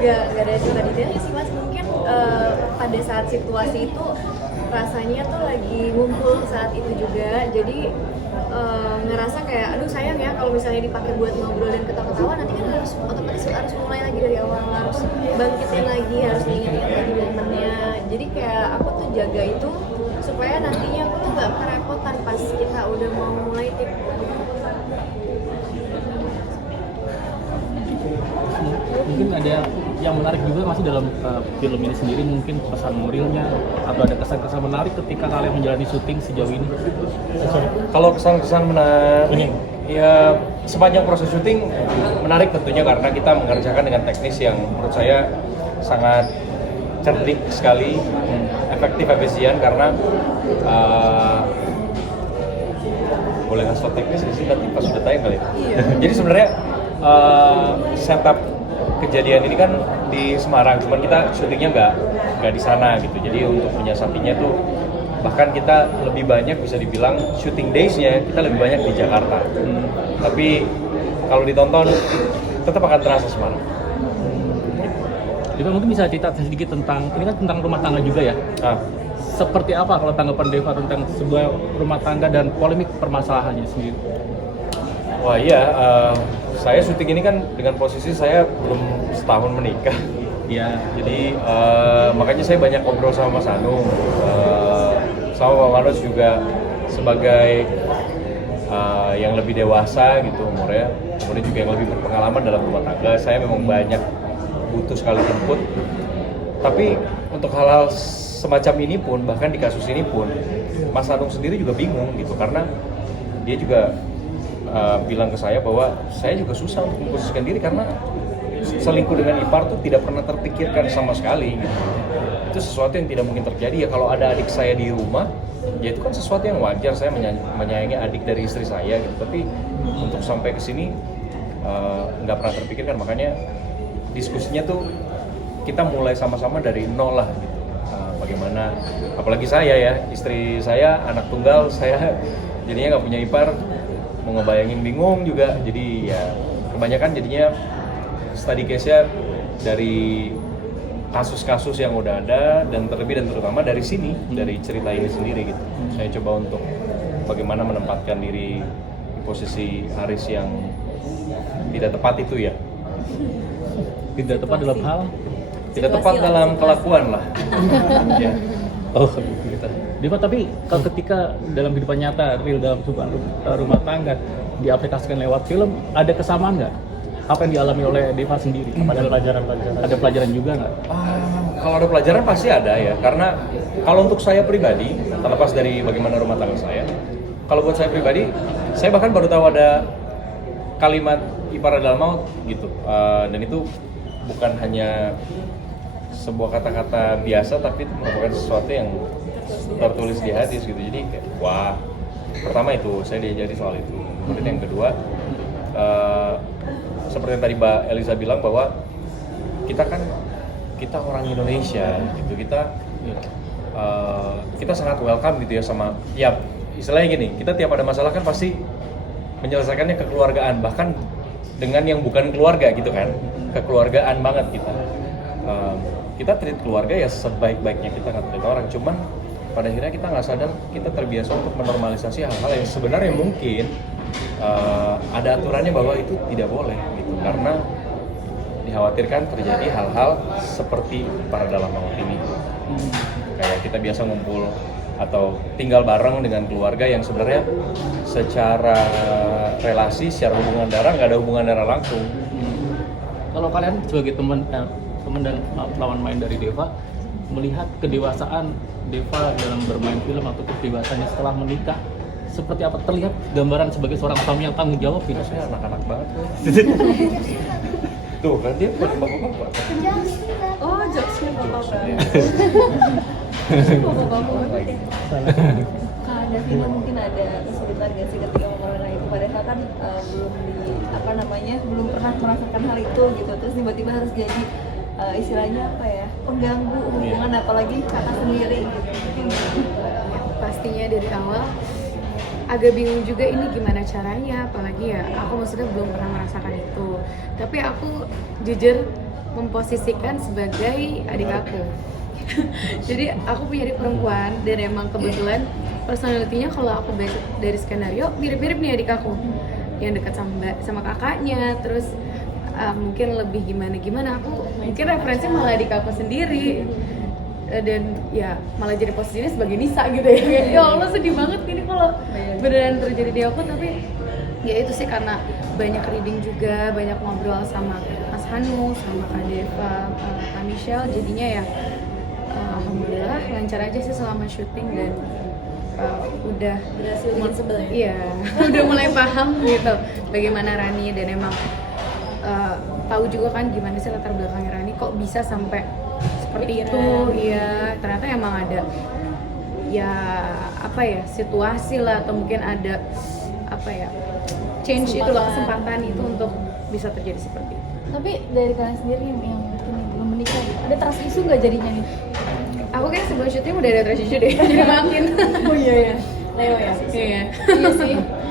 nggak ada cerita detailnya sih mas, mungkin pada saat situasi itu rasanya tuh lagi ngumpul saat itu juga, jadi ngerasa kayak aduh sayang ya kalau misalnya dipakai buat ngobrol dan ketawa-ketawa, nanti kan harus otomatis harus mulai lagi dari awal, harus bangkitin lagi, harus ingat-ingat lagi momennya. Jadi kayak aku tuh jaga itu supaya nantinya aku tuh nggak kerepotan pas kita udah mau mulai tip. Mungkin ada yang menarik juga masih dalam film ini sendiri, mungkin pesan moralnya atau ada kesan-kesan menarik ketika kalian menjalani syuting sejauh ini. Kalau kesan-kesan menarik, ya sepanjang proses syuting menarik tentunya karena kita mengerjakan dengan teknis yang menurut saya sangat cerdik sekali, efektif, efisien karena boleh ngasih tau teknis sih nanti pas sudah tayang kali ya. Jadi sebenarnya setup kejadian ini kan di Semarang, cuman kita syutingnya nggak di sana gitu. Jadi untuk menyiasatinya tuh bahkan kita lebih banyak bisa dibilang shooting days-nya kita lebih banyak di Jakarta. Tapi kalau ditonton tetap akan terasa Semarang. Deva mungkin bisa cerita sedikit tentang, ini kan tentang rumah tangga juga ya. Seperti apa kalau tanggapan Deva tentang sebuah rumah tangga dan polemik permasalahannya sendiri? Wah iya, saya syuting ini kan dengan posisi saya belum setahun menikah. Iya. Jadi makanya saya banyak ngobrol sama Mas Anung, sama Pak Manus juga sebagai yang lebih dewasa gitu umurnya, kemudian juga yang lebih berpengalaman dalam rumah tangga. Saya memang banyak butuh sekali input. Tapi untuk hal-hal semacam ini pun, bahkan di kasus ini pun, Mas Anung sendiri juga bingung gitu karena dia juga bilang ke saya bahwa saya juga susah untuk memposisikan diri karena selingkuh dengan ipar tuh tidak pernah terpikirkan sama sekali gitu. Itu sesuatu yang tidak mungkin terjadi ya kalau ada adik saya di rumah, ya itu kan sesuatu yang wajar, saya menyayangi adik dari istri saya gitu. Tapi untuk sampai ke sini nggak pernah terpikirkan, makanya diskusinya tuh kita mulai sama-sama dari nol lah gitu. Bagaimana, apalagi saya ya, istri saya anak tunggal, saya jadinya nggak punya ipar, mau ngebayangin bingung juga. Jadi ya kebanyakan jadinya study case-nya dari kasus-kasus yang udah ada dan terlebih dan terutama dari sini, dari cerita ini sendiri gitu. Saya coba untuk bagaimana menempatkan diri di posisi Aris yang tidak tepat itu ya. Tidak tepat dalam hal? Tidak tepat dalam kelakuan lah. Ya. Oh gitu. Deva, tapi kalau ketika dalam kehidupan nyata, real dalam sebuah rumah tangga diaplikasikan lewat film, ada kesamaan nggak? Apa yang dialami oleh Deva sendiri? Apa ada pelajaran-pelajaran? Ada pelajaran juga nggak? Kalau ada pelajaran pasti ada ya, karena kalau untuk saya pribadi, terlepas dari bagaimana rumah tangga saya, kalau buat saya pribadi, saya bahkan baru tahu ada kalimat ipar adalah maut gitu, dan itu bukan hanya sebuah kata-kata biasa, tapi itu merupakan sesuatu yang tertulis di hadis gitu. Jadi kayak, wah, pertama itu saya diajari soal itu. Kemudian yang kedua, seperti yang tadi Mbak Eliza bilang bahwa kita orang Indonesia gitu, kita sangat welcome gitu ya sama, ya istilahnya gini, kita tiap ada masalah kan pasti menyelesaikannya kekeluargaan, bahkan dengan yang bukan keluarga gitu kan, kekeluargaan banget kita. Kita treat keluarga ya sebaik-baiknya kita nggak treat orang, cuman pada akhirnya kita nggak sadar kita terbiasa untuk menormalisasi hal-hal yang sebenarnya mungkin ada aturannya bahwa itu tidak boleh gitu, karena dikhawatirkan terjadi hal-hal seperti para dalam maut ini. Kayak kita biasa ngumpul atau tinggal bareng dengan keluarga yang sebenarnya secara relasi, secara hubungan darah nggak ada hubungan darah langsung. Kalau kalian sebagai teman dan lawan main dari Deva, melihat kedewasaan Deva dalam bermain film atau kedewasaannya setelah menikah, seperti apa? Terlihat gambaran sebagai seorang suami yang tanggung jawab gitu. Saya anak-anak banget. Tuh kan dia bapak-bapak. Oh, jokesnya bapak-bapak. Kak Davina mungkin ada kesulitan nggak sih ketika memulai itu, padahal kan belum pernah merasakan hal itu gitu, terus tiba-tiba harus jadi istilahnya apa ya, pengganggu hubungan, apalagi kakak sendiri gitu. Pastinya dari awal agak bingung juga ini gimana caranya, apalagi ya aku maksudnya belum pernah merasakan itu. Tapi aku jujur memposisikan sebagai adik aku. Jadi aku punya adik perempuan dan emang kebetulan personalitinya kalau aku baca dari skenario mirip-mirip nih adik aku, yang dekat sama kakaknya, terus mungkin lebih gimana aku mungkin referensi malah adik aku sendiri. Dan ya malah jadi posisinya sebagai Nisa gitu ya. Ya Allah sedih banget ini kalau beneran terjadi di aku, tapi ya itu sih karena banyak reading juga, banyak ngobrol sama Mas Hanu, sama Kak Deva, Kak Michelle, jadinya ya alhamdulillah lancar aja sih selama syuting dan udah Berhasil bikin sebel ya? Iya, udah mulai paham gitu bagaimana Rani, dan emang tahu juga kan gimana sih latar belakangnya Rani kok bisa sampai seperti itu. Iya, ternyata emang ada ya apa ya situasi lah, atau mungkin ada apa ya change itu loh, kesempatan itu untuk bisa terjadi seperti itu. Tapi dari kalian sendiri yang ini belum menikah gitu, ada trust issue nggak jadinya nih? Aku kayak sebelum syuting udah ada trust issue deh, jadi makin. Oh iya ya, Leo ya? Iya.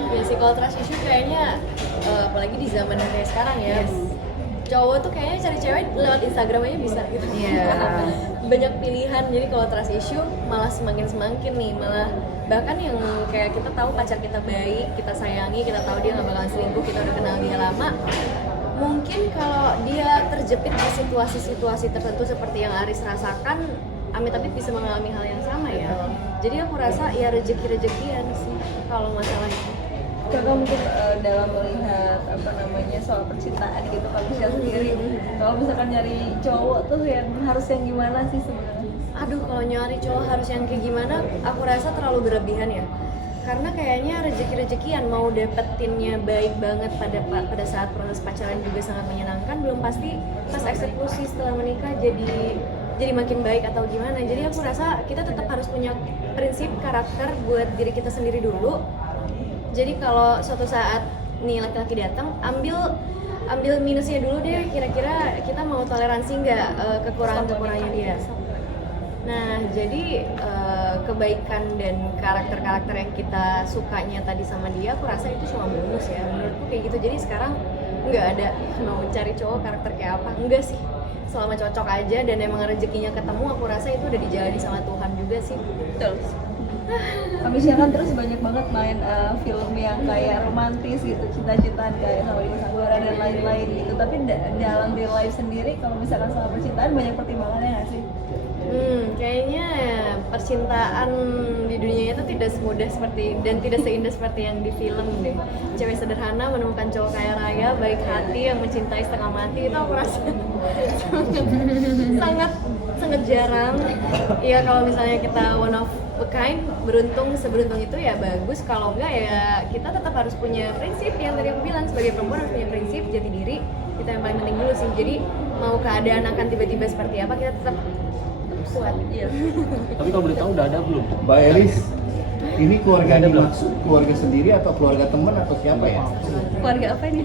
Iya sih, kalau trust issue kayaknya apalagi di zaman yang kayak sekarang ya. Yes. Cowok tuh kayaknya cari cewek lewat Instagram aja bisa gitu. Iya. Banyak pilihan, jadi kalau trust issue malah semakin nih, malah bahkan yang kayak kita tahu pacar kita baik, kita sayangi, kita tahu dia nggak bakalan selingkuh, kita udah kenal dia lama, mungkin kalau dia terjepit di situasi-situasi tertentu seperti yang Aris rasakan, amit-amit bisa mengalami hal yang sama ya. Jadi aku rasa ya rezeki-rezekian sih kalau masalah itu. Kakak mungkin dalam melihat apa namanya soal percintaan gitu, kalau Michelle sendiri, kalau misalkan nyari cowok tuh yang harus yang gimana sih sebenarnya? Aduh, kalau nyari cowok harus yang kayak gimana, aku rasa terlalu berlebihan ya. Karena kayaknya rezeki-rezekian, mau dapetinnya baik banget pada saat proses pacaran juga sangat menyenangkan, belum pasti pas eksekusi setelah menikah jadi makin baik atau gimana. Jadi aku rasa kita tetap harus punya prinsip karakter buat diri kita sendiri dulu. Jadi kalau suatu saat nih laki-laki datang, ambil minusnya dulu deh, kira-kira kita mau toleransi nggak kekurangan-kekurangannya dia. Nah, jadi kebaikan dan karakter-karakter yang kita sukanya tadi sama dia, aku rasa itu cuma bonus ya, menurutku kayak gitu. Jadi sekarang nggak ada mau cari cowok karakter kayak apa, enggak sih. Selama cocok aja dan emang rezekinya ketemu, aku rasa itu udah dijalani sama Tuhan juga sih. Betul. Michelle kan terus banyak banget main film yang kayak romantis gitu, cinta-cintaan kayak sama Dini Sanggara dan lain-lain gitu. Tapi dalam real life sendiri, kalau misalkan soal percintaan banyak pertimbangannya nggak sih? Kayaknya percintaan di dunia itu tidak semudah seperti dan tidak seindah seperti yang di film deh. Cewek sederhana menemukan cowok kaya raya, baik hati, yang mencintai setengah mati, itu aku rasa sangat jarang. Ya kalau misalnya kita one of a kind, beruntung seberuntung itu ya bagus. Kalau enggak ya kita tetap harus punya prinsip yang tadi aku bilang, sebagai perempuan harus punya prinsip, jati diri kita yang paling penting dulu sih. Jadi mau keadaan akan tiba-tiba seperti apa, kita tetap kuat. Iya. Tapi kalau boleh tahu udah ada belum? Mbak Elis, ini keluarga yang dimaksud keluarga sendiri atau keluarga teman atau siapa ya? Keluarga apa ini?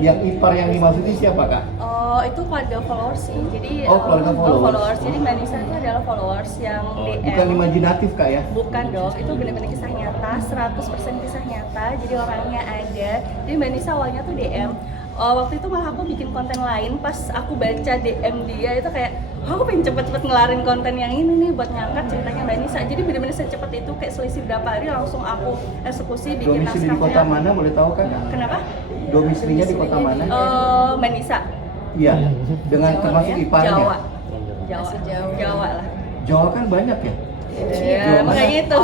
Yang ipar yang dimaksud ini siapa kak? Oh, itu keluarga followers sih. Jadi keluarga followers. Jadi Mbak Nisa itu adalah followers yang DM. Bukan imajinatif kak ya? Bukan dong, itu benar-benar kisah nyata, 100% kisah nyata. Jadi orangnya ada. Jadi Mbak Nisa awalnya tuh DM. Waktu itu malah aku bikin konten lain, pas aku baca DM dia itu kayak, aku pengen cepet-cepet ngelarin konten yang ini nih buat ngangkat ceritanya Mbak Nisa. Jadi benar-benar secepat itu, kayak selisih berapa hari langsung aku eksekusi bikin Domisili naskahnya. di kota mana boleh tahu kak? Kenapa? Domisilinya di kota mana? Mbak Nisa. Iya, dengan termasuk iparnya. Jawa lah. Jawa kan banyak ya? Iya, makanya itu.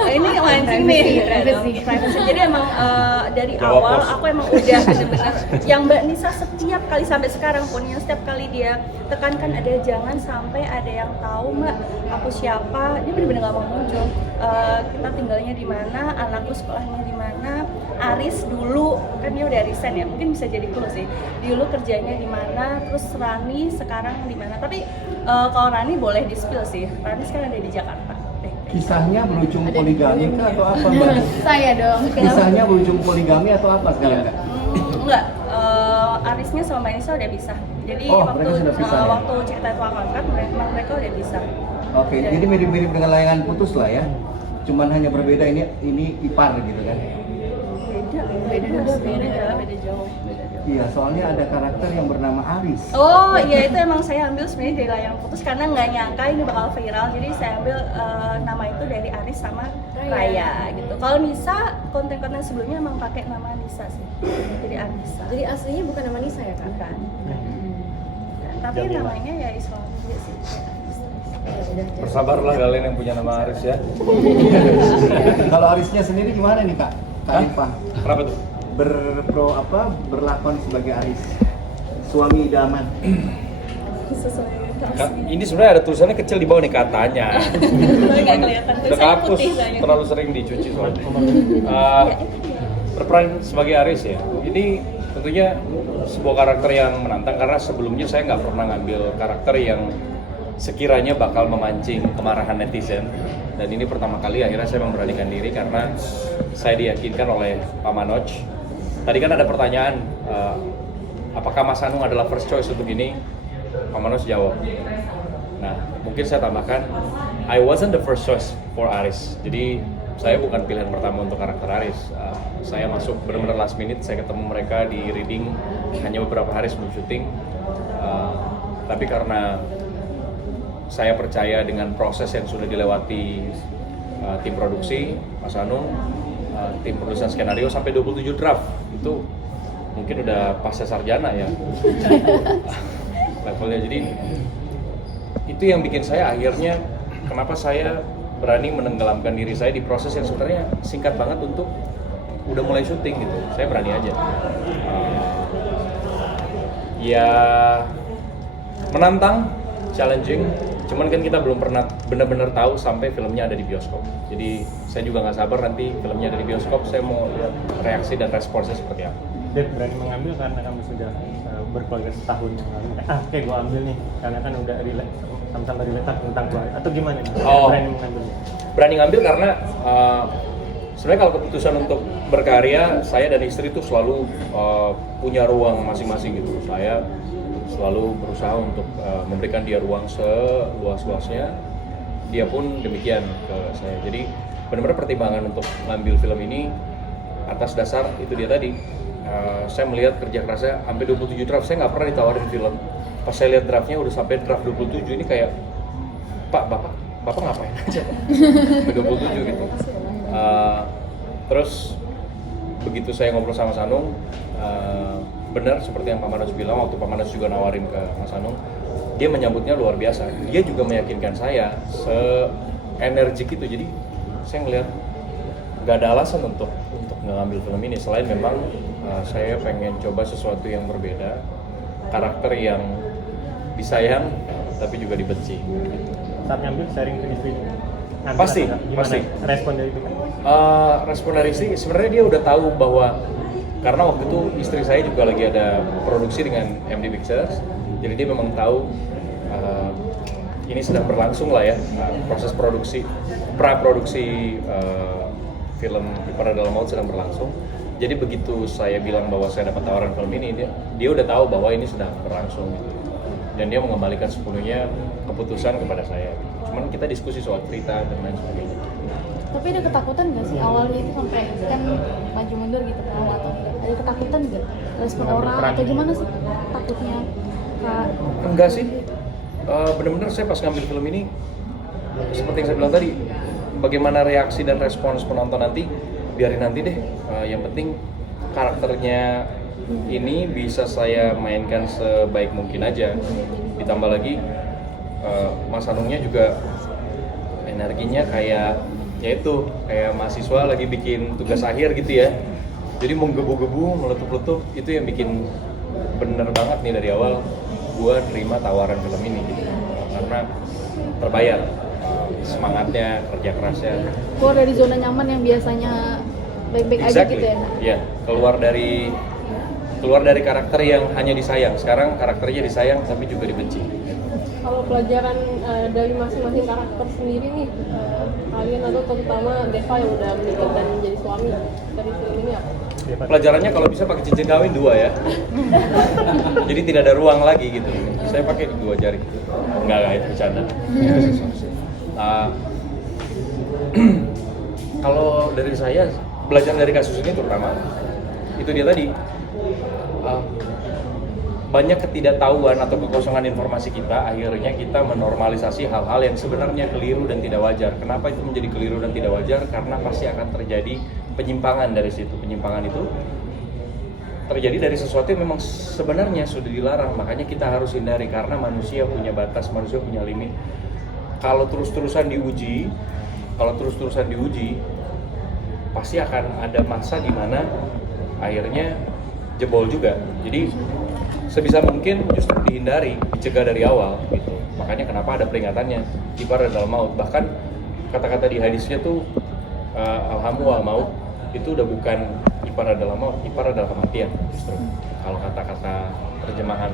Ini mancing nih. Privacy. Jadi emang dari Jawa awal Pos. aku emang udah bener-bener yang Mbak Nisa setiap kali sampai sekarang pun, yang setiap kali dia tekankan ada jangan sampai ada yang tahu Mbak aku siapa, dia bener-bener gak mau muncul. Kita tinggalnya di mana, anakku sekolahnya di mana, Aris dulu kan dia udah resign ya, mungkin bisa jadi clue sih. Dulu kerjanya di mana, terus Rani sekarang di mana. Tapi kalau Rani boleh di-spill sih. Rani sekarang ada di Jakarta. Kisahnya berujung poligami kah atau apa mbak? Saya dong. Kisahnya berujung poligami atau apa sekarang kak? Enggak, Arisnya sama Mbak Nisa udah bisa. Jadi mereka sudah bisa, ya? waktu cerita itu aku angkat, mereka udah bisa. Oke, jadi mirip-mirip dengan layangan putus lah ya. Cuman hanya berbeda ini ipar gitu kan. Beda jauh. Iya, soalnya ada karakter yang bernama Aris. Oh iya, itu emang saya ambil sebenarnya dari Layang Putus karena nggak nyangka ini bakal viral. Jadi saya ambil nama itu dari Aris sama Raya gitu. Kalau Nisa, konten-konten sebelumnya emang pakai nama Nisa sih. Jadi Anissa. Jadi aslinya bukan nama Nisa ya kak? Bukan. Tapi namanya ya Islam juga sih. Bersabarlah kalian yang punya nama Aris ya. Kalau Arisnya sendiri gimana nih Kak? Kak Hah? Eva Kenapa tuh? berlakon sebagai Aris, suami idaman. Ini sebenarnya ada tulisannya kecil di bawah nih katanya. Nggak kelihatan. Udah Tulisannya kehapus, putih saya. terlalu sering dicuci soalnya. Berperan sebagai Aris ya. Ini tentunya sebuah karakter yang menantang karena sebelumnya saya nggak pernah ngambil karakter yang sekiranya bakal memancing kemarahan netizen. Dan ini pertama kali akhirnya saya memberanikan diri karena saya diyakinkan oleh Pak Manoj. Tadi kan ada pertanyaan, apakah Mas Anung adalah first choice untuk ini? Pak Manoj jawab. Nah, mungkin saya tambahkan, I wasn't the first choice for Aris. Jadi saya bukan pilihan pertama untuk karakter Aris. Saya masuk benar-benar last minute. Saya ketemu mereka di reading hanya beberapa hari sebelum syuting. Tapi karena saya percaya dengan proses yang sudah dilewati tim produksi, Mas Anung, tim produksi skenario sampai 27 draft itu mungkin udah pasca sarjana ya levelnya. Jadi itu yang bikin saya akhirnya kenapa saya berani menenggelamkan diri saya di proses yang sebenarnya singkat banget untuk udah mulai syuting gitu. Saya berani aja. Ya menantang, challenging. Cuman kan kita belum pernah benar-benar tahu sampai filmnya ada di bioskop. Jadi saya juga nggak sabar nanti filmnya ada di bioskop. Saya mau lihat reaksi dan responsnya seperti apa. Dan berani mengambil karena kamu sudah berkeluarga setahun yang lalu. Oke, gue ambil nih karena kan udah relate, sama-sama relate tentang keluarga. Atau gimana? Berani mengambil? Berani ngambil karena sebenarnya kalau keputusan untuk berkarya, saya dan istri itu selalu punya ruang masing-masing gitu. Saya selalu berusaha untuk memberikan dia ruang seluas-luasnya, dia pun demikian ke saya. Jadi benar-benar pertimbangan untuk ngambil film ini atas dasar itu dia tadi. Saya melihat kerja kerasnya sampai 27 draft, saya nggak pernah ditawarin film. Pas saya lihat draftnya udah sampai draft 27, ini kayak, Pak, Bapak ngapain aja Pak? Sampai 27 gitu. Terus begitu saya ngobrol sama Sanung, benar seperti yang Pak Manoj bilang, waktu Pak Manoj juga nawarin ke Mas Anung, dia menyambutnya luar biasa. Dia juga meyakinkan saya se-energik itu. Jadi saya ngelihat gak ada alasan untuk ngambil film ini selain memang saya pengen coba sesuatu yang berbeda, karakter yang disayang tapi juga dibenci. Saat ngambil sharing ke istri? Pasti, gimana pasti. Respon dari itu kan? Respon dari istri, sebenarnya dia udah tahu bahwa karena waktu itu istri saya juga lagi ada produksi dengan MD Pictures, jadi dia memang tahu ini sedang berlangsung lah ya, proses produksi, pra-produksi film Pada Dalam Maut sedang berlangsung. Jadi begitu saya bilang bahwa saya dapat tawaran film ini, dia udah tahu bahwa ini sedang berlangsung gitu. Dan dia mengembalikan sepenuhnya keputusan kepada saya. Cuman kita diskusi soal cerita dan lain sebagainya. Tapi ada ketakutan nggak sih awalnya itu sampai kan maju mundur gitu kan atau enggak? Ada ketakutan nggak respon orang atau gimana sih takutnya Kak? Enggak sih, benar-benar saya pas ngambil film ini seperti yang saya bilang tadi, bagaimana reaksi dan respons penonton nanti biarin nanti deh. Yang penting karakternya ini bisa saya mainkan sebaik mungkin aja. Ditambah lagi Mas Anungnya juga energinya kayak yaitu kayak mahasiswa lagi bikin tugas akhir gitu ya. Jadi menggebu-gebu, meletup-letup, itu yang bikin bener banget nih dari awal gua terima tawaran film ini gitu. Karena terbayar semangatnya, kerja kerasnya. Keluar dari zona nyaman yang biasanya baik-baik aja gitu ya? Iya, keluar dari karakter yang hanya disayang. Sekarang karakternya disayang tapi juga dibenci. Kalau pelajaran dari masing-masing karakter sendiri nih, kalian atau terutama Deva yang udah menikah dan menjadi suami dari film ini apa? Pelajarannya kalau bisa pakai cincin kawin 2 ya. Jadi tidak ada ruang lagi gitu. Saya pakai 2 jari. Enggak itu bercanda. Kalau dari saya belajar dari kasus ini terutama itu dia tadi, banyak ketidaktahuan atau kekosongan informasi kita, akhirnya kita menormalisasi hal-hal yang sebenarnya keliru dan tidak wajar. Kenapa itu menjadi keliru dan tidak wajar? Karena pasti akan terjadi penyimpangan dari situ. Penyimpangan itu terjadi dari sesuatu yang memang sebenarnya sudah dilarang, makanya kita harus hindari karena manusia punya batas, manusia punya limit. Kalau terus-terusan diuji, pasti akan ada masa di mana akhirnya jebol juga. Jadi sebisa mungkin justru dihindari, dicegah dari awal gitu. Makanya kenapa ada peringatannya, ibar adalah maut. Bahkan kata-kata di hadisnya tuh alhamu wal maut itu udah bukan ipar adalah maut, ipar adalah kematian justru. Kalau kata-kata terjemahan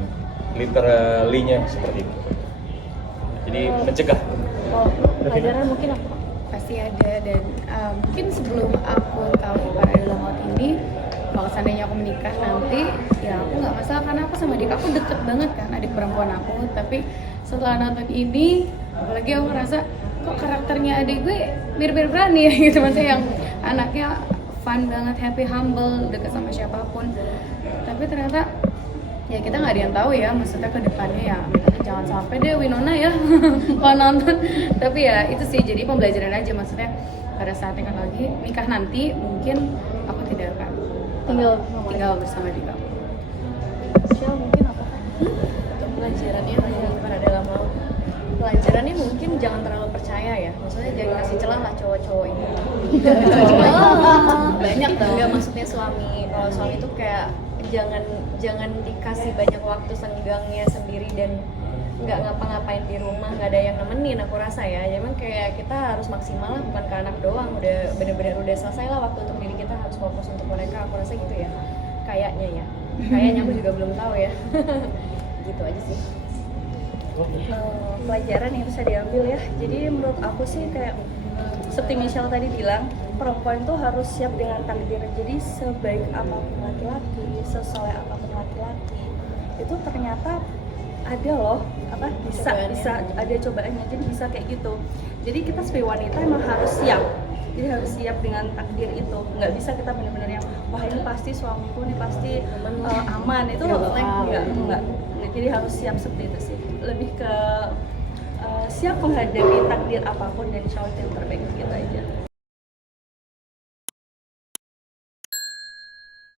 literally-nya seperti itu. Jadi mencegah. Oh, pelajaran mungkin aku pasti ada, dan mungkin sebelum aku tahu ipar adalah maut ini, kalau seandainya aku menikah nanti, ya aku nggak masalah karena aku sama adik aku deket banget kan, adik perempuan aku. Tapi setelah nonton ini, apalagi aku ngerasa kok karakternya adik gue mirip-mirip Rani ya gitu, maksudnya yang anaknya fun banget, happy, humble, deket sama siapapun. Tapi ternyata ya kita nggak ada yang tahu ya, maksudnya ke depannya ya jangan sampai deh Winona ya kalau nonton. Tapi ya itu sih jadi pembelajaran aja, maksudnya pada saat nikah nanti mungkin aku tidak akan tinggal bersama dia. Shell mungkin apa kan? Untuk pelajarannya bukan adalah mau. Pelajarannya mungkin jangan terlalu percaya ya. Maksudnya jangan kasih celah lah cowok-cowok ini. Banyak tuh. Enggak, maksudnya suami. Kalau suami tuh kayak jangan dikasih banyak waktu senggangnya sendiri dan nggak ngapa-ngapain di rumah, nggak ada yang nemenin, aku rasa ya. Emang kayak kita harus maksimal lah, bukan ke anak doang, udah bener-bener udah selesai lah waktu untuk diri kita, harus fokus untuk mereka, aku rasa gitu ya. Kayaknya aku juga belum tahu ya. Gitu aja sih. Pelajaran yang bisa diambil ya. Jadi menurut aku sih kayak seperti Michelle tadi bilang, perempuan tuh harus siap dengan takdir. Jadi sebaik apapun laki-laki, sesoleh apapun laki-laki, itu ternyata ada loh bisa ada cobaannya, jadi bisa kayak gitu. Jadi kita sebagai wanita emang harus siap, jadi harus siap dengan takdir itu. Nggak bisa kita benar-benar yang wah ini pasti suamiku, ini pasti aman, itu enggak. Jadi harus siap seperti itu sih, lebih ke siap menghadapi takdir apapun dan insya Allah yang terbaik gitu aja.